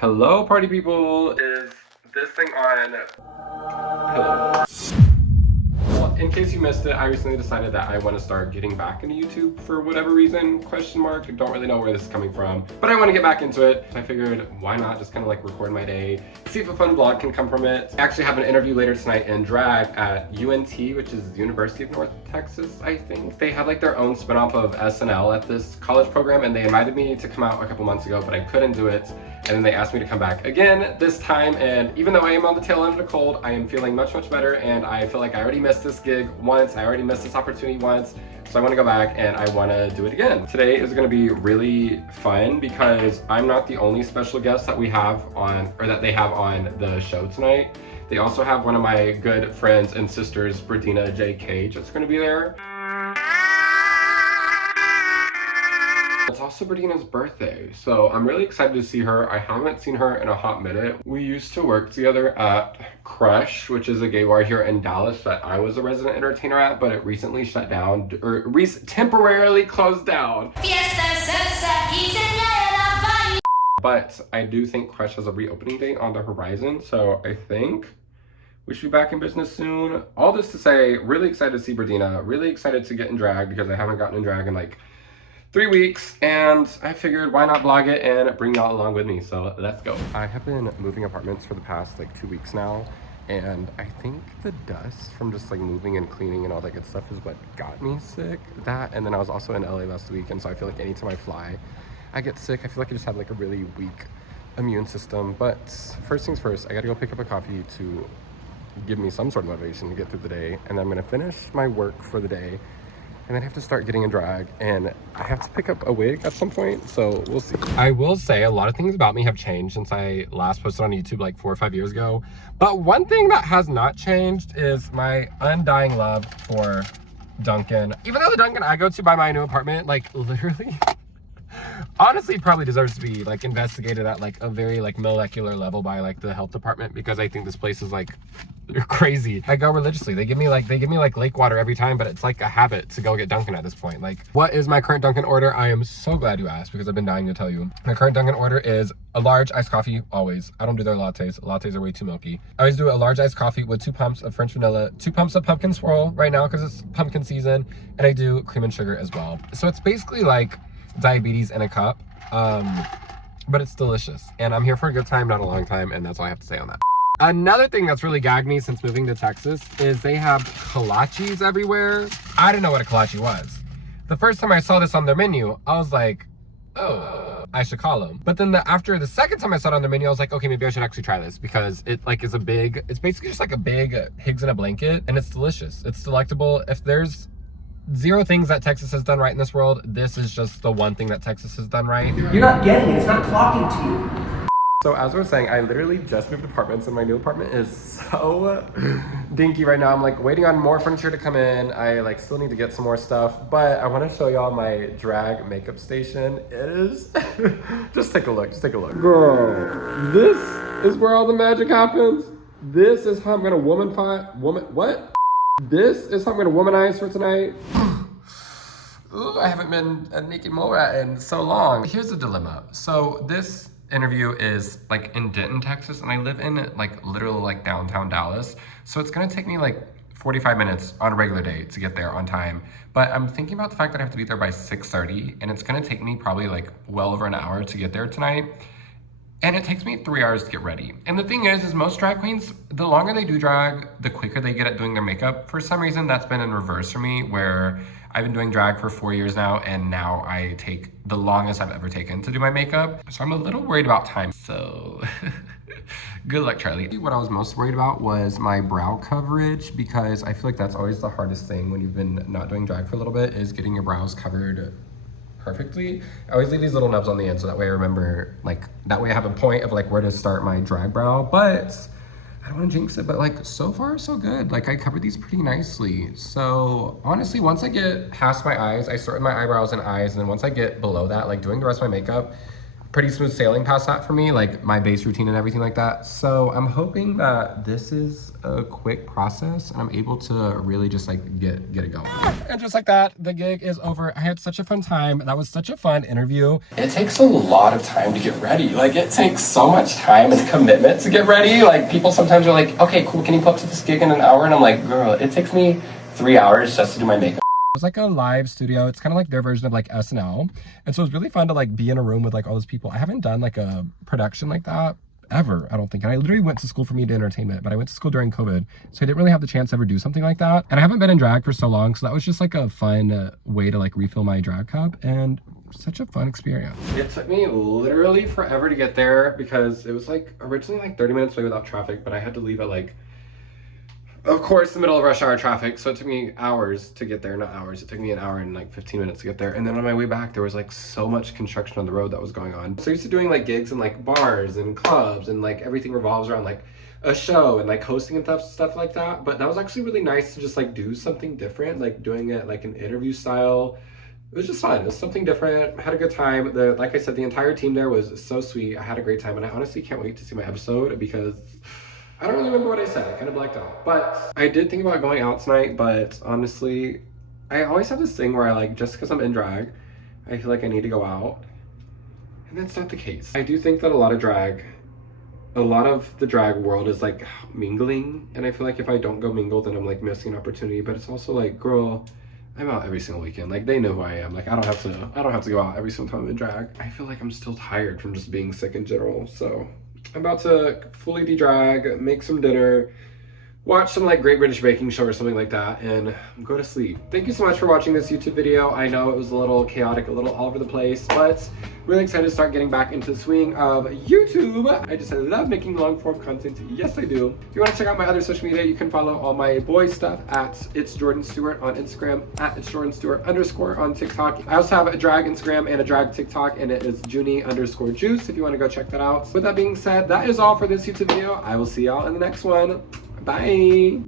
Hello, party people. Is this thing on? Hello. Well, in case you missed it, I recently decided that I want to start getting back into YouTube for whatever reason, question mark. I don't really know where this is coming from, but I want to get back into it. I figured, why not just kind of like record my day, see if a fun vlog can come from it. I actually have an interview later tonight in drag at UNT, which is University of North Texas, I think. They had like their own spinoff of SNL at this college program, and they invited me to come out a couple months ago, but I couldn't do it. And then they asked me to come back again this time, and even though I am on the tail end of the cold, I am feeling much, much better, and I feel like I already missed this gig once, I already missed this opportunity once, so I want to go back and I want to do it again. Today is going to be really fun because I'm not the only special guest that we have on, or that they have on the show tonight. They also have one of my good friends and sisters, Bradina J. Cage, that's going to be there. It's also Bradina's birthday, so I'm really excited to see her. I haven't seen her in a hot minute. We used to work together at Crush, which is a gay bar here in Dallas that I was a resident entertainer at, but it recently shut down, or temporarily closed down. But I do think Crush has a reopening date on the horizon, so I think we should be back in business soon. All this to say, really excited to see Bradina, really excited to get in drag because I haven't gotten in drag in like 3 weeks, and I figured why not vlog it and bring y'all along with me, so let's go. I have been moving apartments for the past like 2 weeks now, and I think the dust from just like moving and cleaning and all that good stuff is what got me sick. That, and then I was also in LA last week, and so I feel like anytime I fly, I get sick. I feel like I just have like a really weak immune system. But first things first, I gotta go pick up a coffee to give me some sort of motivation to get through the day, and then I'm gonna finish my work for the day, and then I have to start getting in drag, and I have to pick up a wig at some point, so we'll see. I will say a lot of things about me have changed since I last posted on YouTube like 4 or 5 years ago, but one thing that has not changed is my undying love for Dunkin'. Even though the Dunkin' I go to by my new apartment, like literally, honestly probably deserves to be like investigated at like a very like molecular level by like the health department, because I think this place is like, they're crazy. I go religiously. They give me like lake water every time, but it's like a habit to go get Dunkin' at this point. Like, what is my current Dunkin' order? I am so glad you asked because I've been dying to tell you. My current Dunkin' order is a large iced coffee, always. I don't do their lattes. Lattes are way too milky. I always do a large iced coffee with 2 pumps of French vanilla, 2 pumps of pumpkin swirl right now because it's pumpkin season, and I do cream and sugar as well. So it's basically like diabetes in a cup, but it's delicious. And I'm here for a good time, not a long time, and that's all I have to say on that. Another thing that's really gagged me since moving to Texas is they have kolaches everywhere. I didn't know what a kolache was. The first time I saw this on their menu, I was like, oh, I should call them. But then after the second time I saw it on their menu, I was like, okay, maybe I should actually try this, because it like is it's basically just like a big pigs in a blanket, and it's delicious. It's delectable. If there's 0 things that Texas has done right in this world, this is just the one thing that Texas has done right. You're not getting it. It's not talking to you. So as I was saying, I literally just moved apartments, and my new apartment is so dinky right now. I'm like waiting on more furniture to come in. I like still need to get some more stuff, but I want to show y'all my drag makeup station. It is, just take a look, Girl, this is where all the magic happens. This is how I'm gonna This is how I'm gonna womanize for tonight. Ooh, I haven't been a naked mole rat in so long. Here's the dilemma. So this interview is like in Denton, Texas, and I live in like literally like downtown Dallas. So it's gonna take me like 45 minutes on a regular day to get there on time. But I'm thinking about the fact that I have to be there by 6:30, and it's gonna take me probably like well over an hour to get there tonight. And it takes me 3 hours to get ready. And the thing is most drag queens, the longer they do drag, the quicker they get at doing their makeup. For some reason, that's been in reverse for me, where I've been doing drag for 4 years now, and now I take the longest I've ever taken to do my makeup. So I'm a little worried about time. So good luck, Charlie. What I was most worried about was my brow coverage, because I feel like that's always the hardest thing when you've been not doing drag for a little bit, is getting your brows covered perfectly. I always leave these little nubs on the end so that way I remember, like, that way I have a point of like where to start my drag brow. But I don't want to jinx it, but like so far so good. Like I covered these pretty nicely. So honestly, once I get past my eyes, I start with my eyebrows and eyes, and then once I get below that, like doing the rest of my makeup, pretty smooth sailing past that for me, like my base routine and everything like that. So I'm hoping that this is a quick process and I'm able to really just like get it going. And just like that, the gig is over. I had such a fun time. That was such a fun interview. It takes a lot of time to get ready. Like it takes so much time and commitment to get ready. Like people sometimes are like, okay, cool, can you pull up to this gig in an hour? And I'm like, girl, it takes me 3 hours just to do my makeup. It was like a live studio. It's kind of like their version of like SNL. And so it was really fun to like be in a room with like all those people. I haven't done like a production like that ever, I don't think. And I literally went to school for media entertainment, but I went to school during COVID. So I didn't really have the chance to ever do something like that. And I haven't been in drag for so long. So that was just like a fun way to like refill my drag cup and such a fun experience. It took me literally forever to get there because it was like originally like 30 minutes away without traffic, but I had to leave at like, of course, the middle of rush hour traffic, so it took me hours to get there. Not hours, it took me an hour and like 15 minutes to get there. And then on my way back, there was like so much construction on the road that was going on. So used to doing like gigs in like bars and clubs and like everything revolves around like a show and like hosting and stuff like that. But that was actually really nice to just like do something different, like doing it like an interview style. It was just fun. It was something different. I had a good time. Like I said, the entire team there was so sweet. I had a great time and I honestly can't wait to see my episode because I don't really remember what I said. I kind of blacked out. But I did think about going out tonight, but honestly, I always have this thing where I like, just because I'm in drag, I feel like I need to go out. And that's not the case. I do think that a lot of the drag world is like mingling. And I feel like if I don't go mingle, then I'm like missing an opportunity. But it's also like, girl, I'm out every single weekend. Like they know who I am. Like I don't have to go out every single time I'm in drag. I feel like I'm still tired from just being sick in general. So I'm about to fully de-drag, make some dinner, watch some like Great British Baking Show or something like that, and go to sleep. Thank you so much for watching this YouTube video. I know it was a little chaotic, a little all over the place, but really excited to start getting back into the swing of YouTube. I love making long form content. Yes, I do. If you want to check out my other social media, you can follow all my boy stuff at It's Jordan Stewart on Instagram, at It's Jordan Stewart _ on TikTok. I also have a drag Instagram and a drag TikTok, and it is Junie_Juice if you want to go check that out. With that being said, that is all for this YouTube video. I will see y'all in the next one. Bye.